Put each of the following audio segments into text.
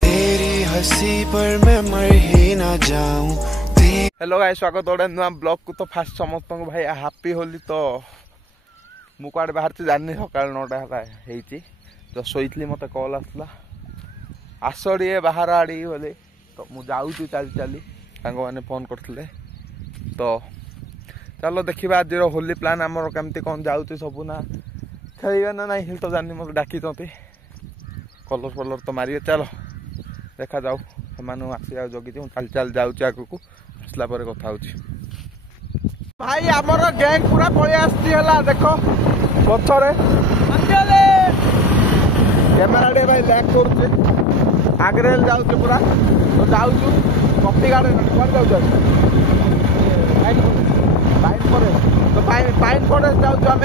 तेरी हंसी पर मैं मर ही ना जाऊं। हेलो गाइस, स्वागत है नुआ ब्लॉग को। तो फास्ट समस्त को भाई हैप्पी होली। तो मु कुआडे बाहर जानी सका 9टा तो शोली मत कॉल आसला आस टे बाहर आड़ी बोले तो मुझे चली चली मैंने फोन करते तो चलो देखा आज होली प्लान आमर केमती कौन जाऊँ सब ना खेल ना ना तो जानी मत डाकी कलर फलर तो मारे। चलो देखा जाऊ से जगी चल चल जाऊँ आगू आसला कथा हो भाई आमर गैंग पूरा पलि आसला देख गचरे कैमेरा टे भाई लैग कर आगे जाऊँ पूरा तो जाऊँ कॉफी गार्डन कौन जाऊँ पाइन फॉरेस्ट तो पाइन फॉरेस्ट जाऊँ आम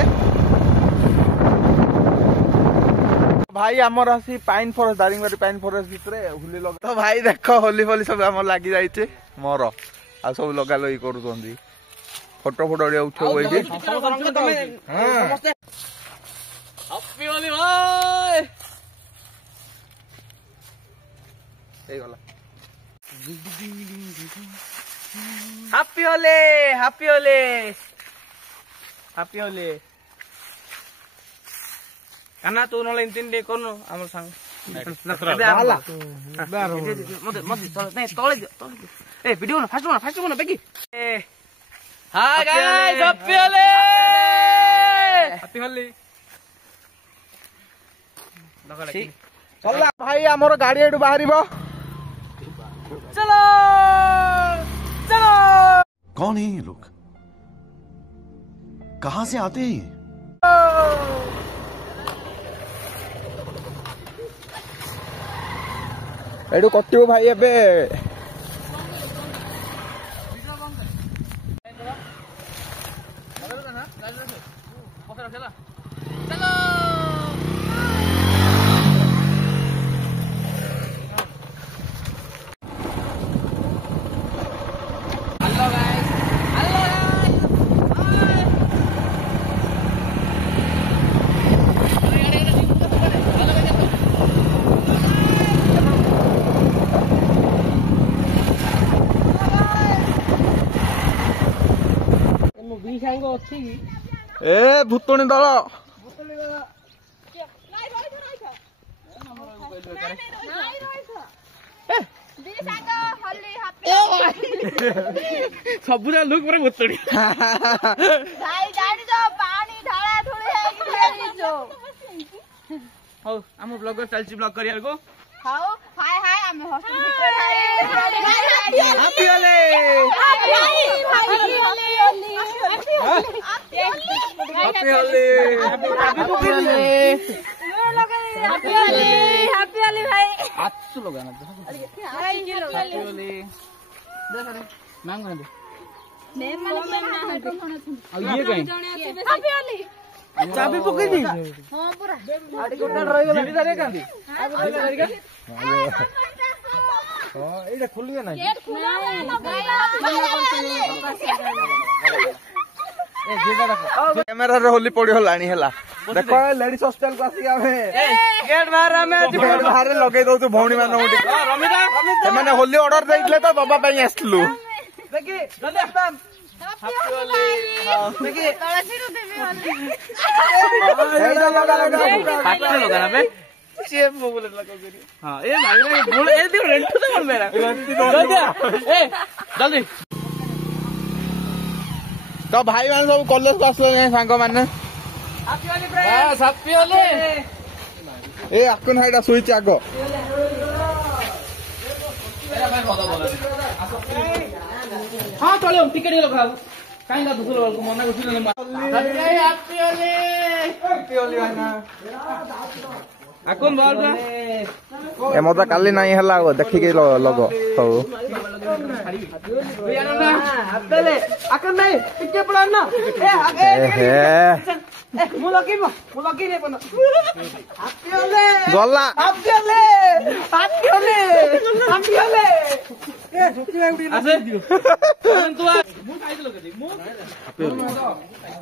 भाई आमर आसी pine forest Daringbadi pine forest भितर होली लगा तो भाई देख होली फोली सब आम लगी जाइए मोर आ सब लगा लगी कर फोटो फोटो उठो happy Holi happy Holi happy Holi काना तू नले तीन डे करनो हमर संग ए वीडियो ना फास्ट बना बेगी hi guys happy Holi happy Holi चल भाई आमर गाड़ी एडू बाहर चलो चलो। कौन है ये लोग, कहां से आते हैं? एडू कटियो भाई एबे ए भूतणी दल सबुरा लुक पर भूतणी हौ आम ब्लॉगर चलछि ब्लॉग करिया को हाउ हाय हाय आमे हॉस्टल भीतर happy Holi happy Holi happy Holi भाई आत्सु लगाना हैप्पी होली मांग दे ये कहीं हैप्पी होली चाबी पकई दी हां पूरा आडी गोटा रही गेला जीविदारे कांदी हां एटा खुलिए ना गेट खुला है ना कैमेरा रे होली पड़ी होलानी हला देखो लेडीज हॉस्टल को आसी आमे गेट बाहर में गेट बाहर लगे दो तू भौणी मान उठी रमिता माने होली ऑर्डर देइले तो बाबा पई आसलु देखि जल्दी आस्ताम हैप्पी होली देखि तुलसी देवी होली एडा लगा पाछे लगा ना बे से बोले लगा करी हां ए भाई बोल ए दियो रेंट तो बोल मेरा जल्दी ए जल्दी तो भाई मान सब कॉलेज को आसले सांग माने हैप्पी होली बस हैप्पी होली ए आकुन हाइडा सुइच आगो हां चलो टिकट लगाओ काई ना दूसरे वाला को मना कर हैप्पी होली हैप्पी होली भाईना आकुन बोल ए मजा काली नाही हला देखि के लगो तो आकुन नहीं टिकट पड़ा ना ए आगे ମୁଁ ଲଗେଇନି ଆପଣ ଗଲା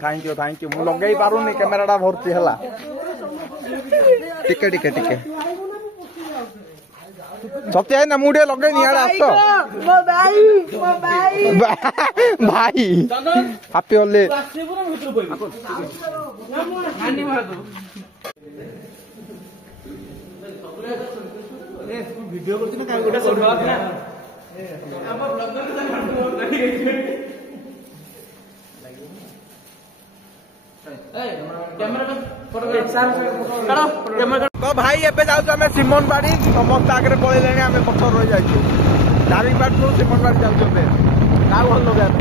थैंक यू मु लगे पारुनी कैमेरा भर्ती है टिके टिके टिके सत्य है ना मुझे लगे भाई हैप्पी होली वीडियो करती ना काई गोटा तो भाई एबे जाउछ हमें सिमन बाड़ी समस्त आगे पळेलेनी हमें पत्थर रही जाइछु दारिंगबाड़ी तो सिमन बाड़ी जाउछ बे का भल लगा तो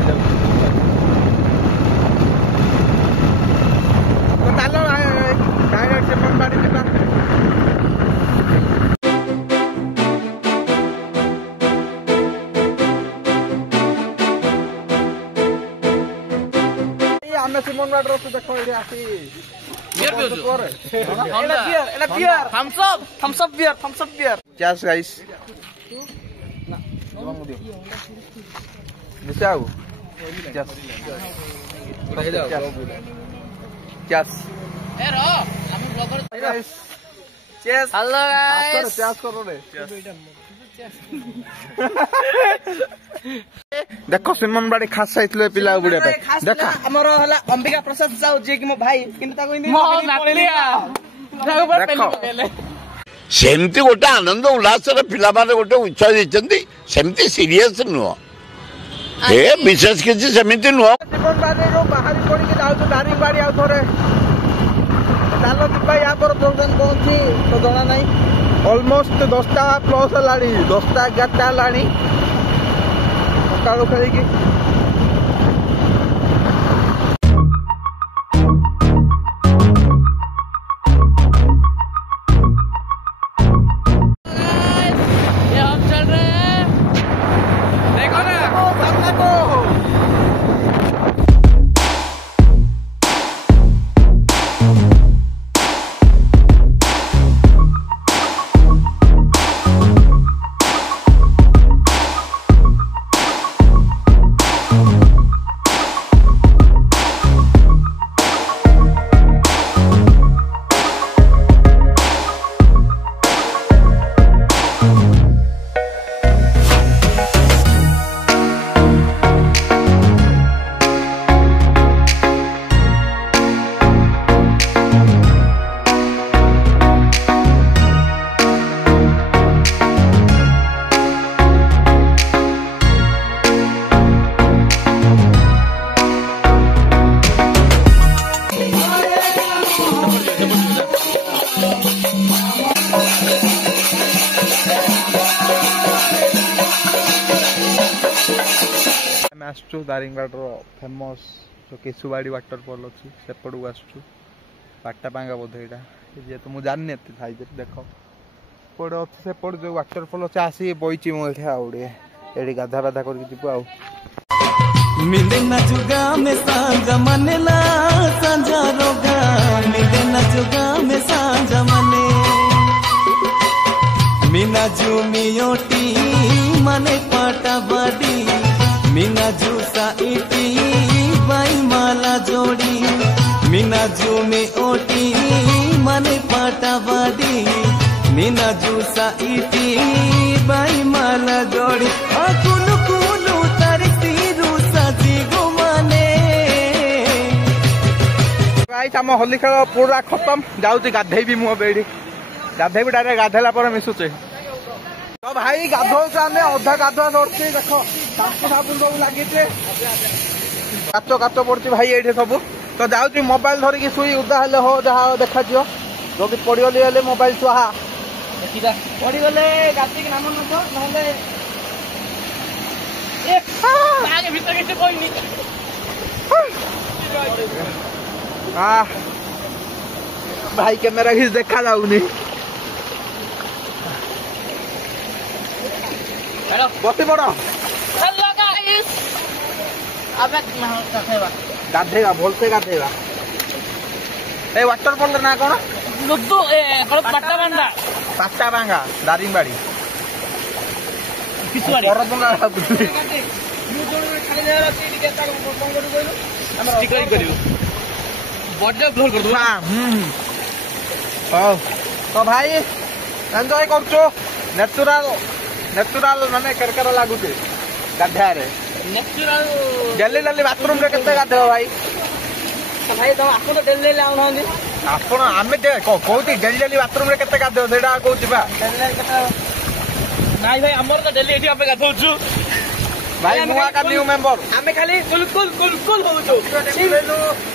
चलो डायरेक्ट सिमन बाड़ी जिबा हमें सिमन बाड़ी रस देखो एडी आसी थम्स अप बियर चेस गाइस दिसाउ चेस ए रो हम ब्लॉगर गाइस चेस हेलो गाइस चेस करो रे देखो सिमन बाड़ी खास आइतले पिला बुढ़े पे देखा हमर हला अंबिका प्रसाद साहू जे कि मो भाई किंतु ताको इने देखो सेमती गोटे आनंद उल्लास पिला गोटे उत्साह देते सेमती सीरियस नुह ए विशेष किसी सेमती नुह सिमन बाड़ी रो बाहर पड़ी के जाउ तो दारिंगबाड़ी आ थोरे चालो दिबा या पर प्रोग्राम कोन छी तो जणा नहीं ऑलमोस्ट 10टा प्लस लाणी 10टा 11टा लाणी सकाळो खेली की आसचु दारिंगबाड़ फेमस जो केशुवाड़ी वाटरफॉल अच्छी सेपट को आसचु बाटापांगा बोध यहाँ जेहतु मुझे जानी थाई देख पड़े अच्छे सेपट जो वाटरफॉल अच्छे आसी बईची मुझे आउे ये गाधा बाधा करके आउ मिले न जुगा में सांझा मनेला सांझा रोगा मिले न जुगा में सांझा मने मीना जुमियोटी मने पाटा बाडी मीना जूसा इटी बाई माला जोड़ी मीना जुमी ओटी मने पाटा बाडी मीना जूसा इटी बाई माला जोड़ी कुलू कुलू तारी आम होली खेल पूरा खत्म जाऊँगी गाधेबी मुझे गाधेबी डायरेक्ट गाधेला पर मिशुचे तो भाई गाधोच आम अधा गाधुआ सर देख साबुन साबुन सब लगी काच काच पड़ी भाई ये सब तो जाऊँगी मोबाइल धरिकी शुई उदा हेले हो जहाँ देखा जदि पड़गली मोबाइल स्वाहा पड़गले गाती नाम ना भाई कैमेरा किसी देखा जाऊनी बसी पड़ गाधेगा गाधेगा भलसे गाधेगा ए वाटरफॉल ना कौन लुदु पाटा बांधा पाटा बांगा दारिंगबाड़ी किसुआड़ी परदंगा स्टिकर करियो बॉडी ब्लर कर दो हां तो भाई एंजॉय करछो नेचुरल माने करकर लागुते गाधा रे नेचुरल डेली डेली बाथरूम रे केते गाधो भाई तो भाई तुम आपको तो डेली लाउ नहंदी आपण आमे कहती डेली डेली बाथरूम रे केते गाधो सेटा कहूची बा नाइ भाई हमर तो डेली एठी आपे गाथौछु भाई मुआ का न्यू मेंबर आमे खाली कुल होउछु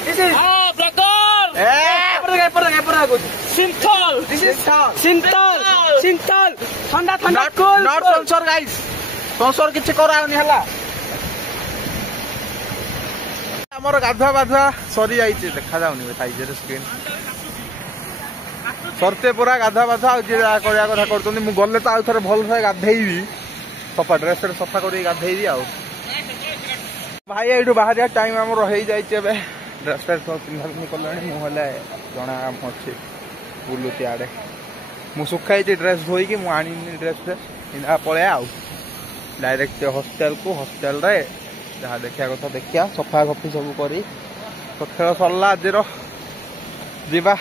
दिस इज हां ब्लॉगर ए पर आगो सिंथल दिस इज सिंथल ठंडा cool not sponsor guys sponsor किछ कराउनी हला हमर गाधुआ बाधुआ सरी जाइछे देखा जाउनी साइज रे स्क्रीन सरते पूरा गाधुआ बाधुआ जे करिया कथा करतोनी मु गले तो आ थरे भल से गाधेइबी सफा ड्रेस सफा करी गाधेइबी आ भाई एठू बाहरिया टाइम हमर रही जाइछे बे ड्रेस सब पिन्हानी कलानी मु हले जणा मछे बुलुती आडे मु सुखाई ड्रेस धोई कि मु आनी ड्रेस इना पळे आउ डायरेक्ट हॉस्टल रे जहाँ देखा कथा देखिया सफा सफी सब करी तो खेल सरला आज जीवा